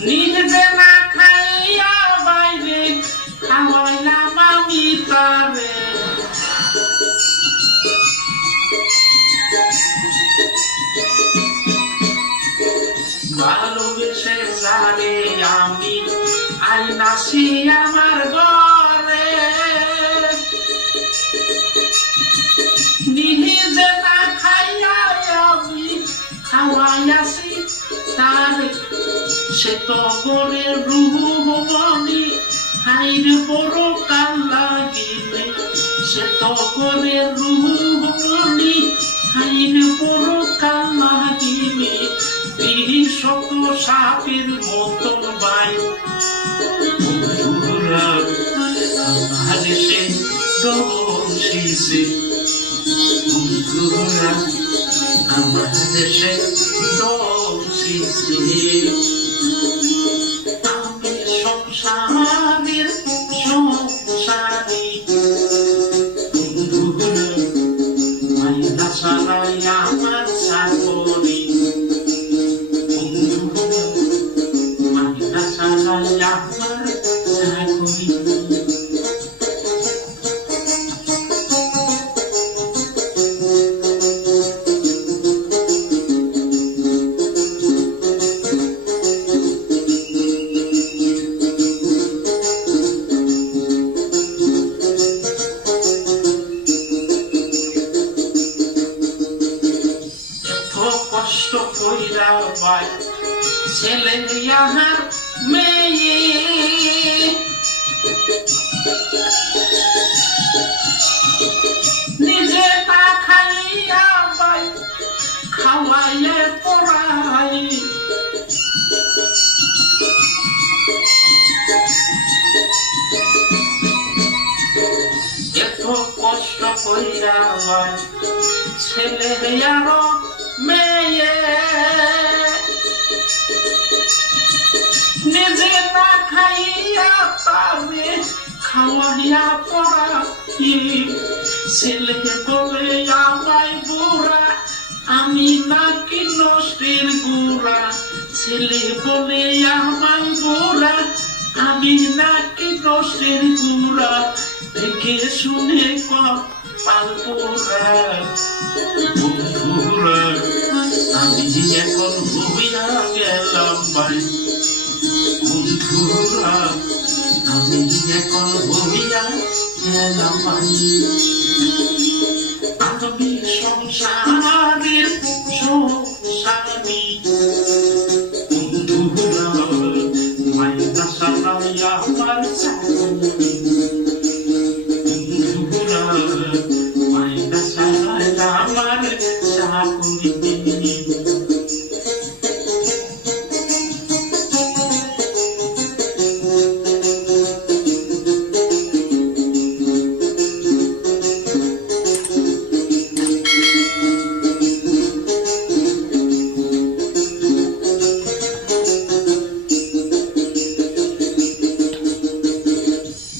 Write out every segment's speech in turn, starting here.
নিজে না খাইয়া বাইরে খাওয়াইলাম আমি তারে ভালোবেসে যারে আমি আইনাছি আমার ঘরে নিজে না খাইয়া আমি খাওয়াইয়াছি তারে সে তো করে রুহ মনি হাইরে বড় কাল লাগিলে সে তো করে রুহ মনি হাইরে বড় কাল লাগিলে শত সাপের মতন বাই বন্ধুরা আমার সে দোষিছে বন্ধুরা আমার সে দোষিছে আমি সংসারের সংসারী বন্ধুরা মাইনা ছাড়াই আমার চাকরি কষ্ট কইরা বাই ছেলে আমার মেয়ে নিজে না খাইয়া বাই খাওয়াইলে পড়াই এত কষ্ট কইরা বাই ছেলে আরো মেয়ে নিজে না খাইয়া পাবে খাওয়াইয়া পড়াই ছেলেকে বলে আমায় বুড়া আমি নাকি নষ্টের গুড়া ছেলে বলে আমায় বুড়া আমি নাকি নষ্টের গুড়া দেখে শুনে কপাল পোড়া বন্ধুরা আমি এখন হইয়া গেলাম ভাই বন্ধুরা আমি এখন হইয়া গেলাম ভাই আমি সংসারের সংসারী বন্ধুরা মাইনা ছাড়াই আমার চাকরি বন্ধুরা মাইনা ছাড়াই আমার চাকরি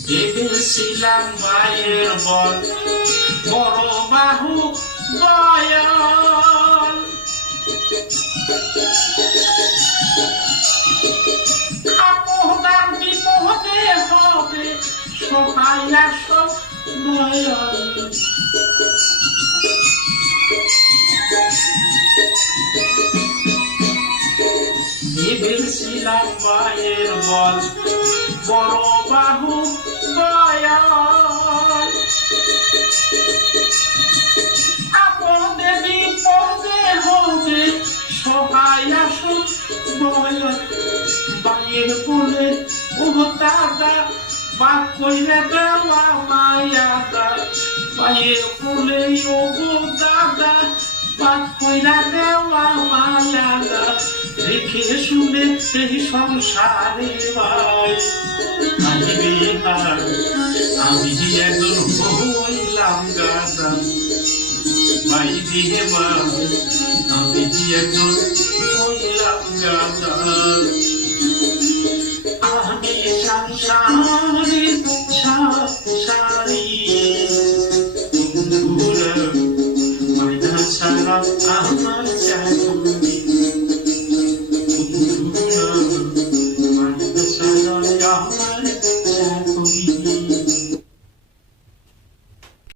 ভেবেছিলাম মায়ের বল বড় বাহু দয়াল আপনার বিপদে হবে সবাই আসো দয়াল ভেবেছিলাম মায়ের বল বড় বাহু দয়াল আপদে বিপদে হবে সবাই আসো দয়াল বাইয়ের বলে ও দাদা বা কইরে দেওয়া মায়াদা বাইয়ের বলে ও দাদা বা কইরা দেওয়া মায়াদা দেখে শুনে সেই সংসারে ভাই আমি একজন হইলাম গাদা ভাই দিয়ে মা আমি একজন হইলাম গাদা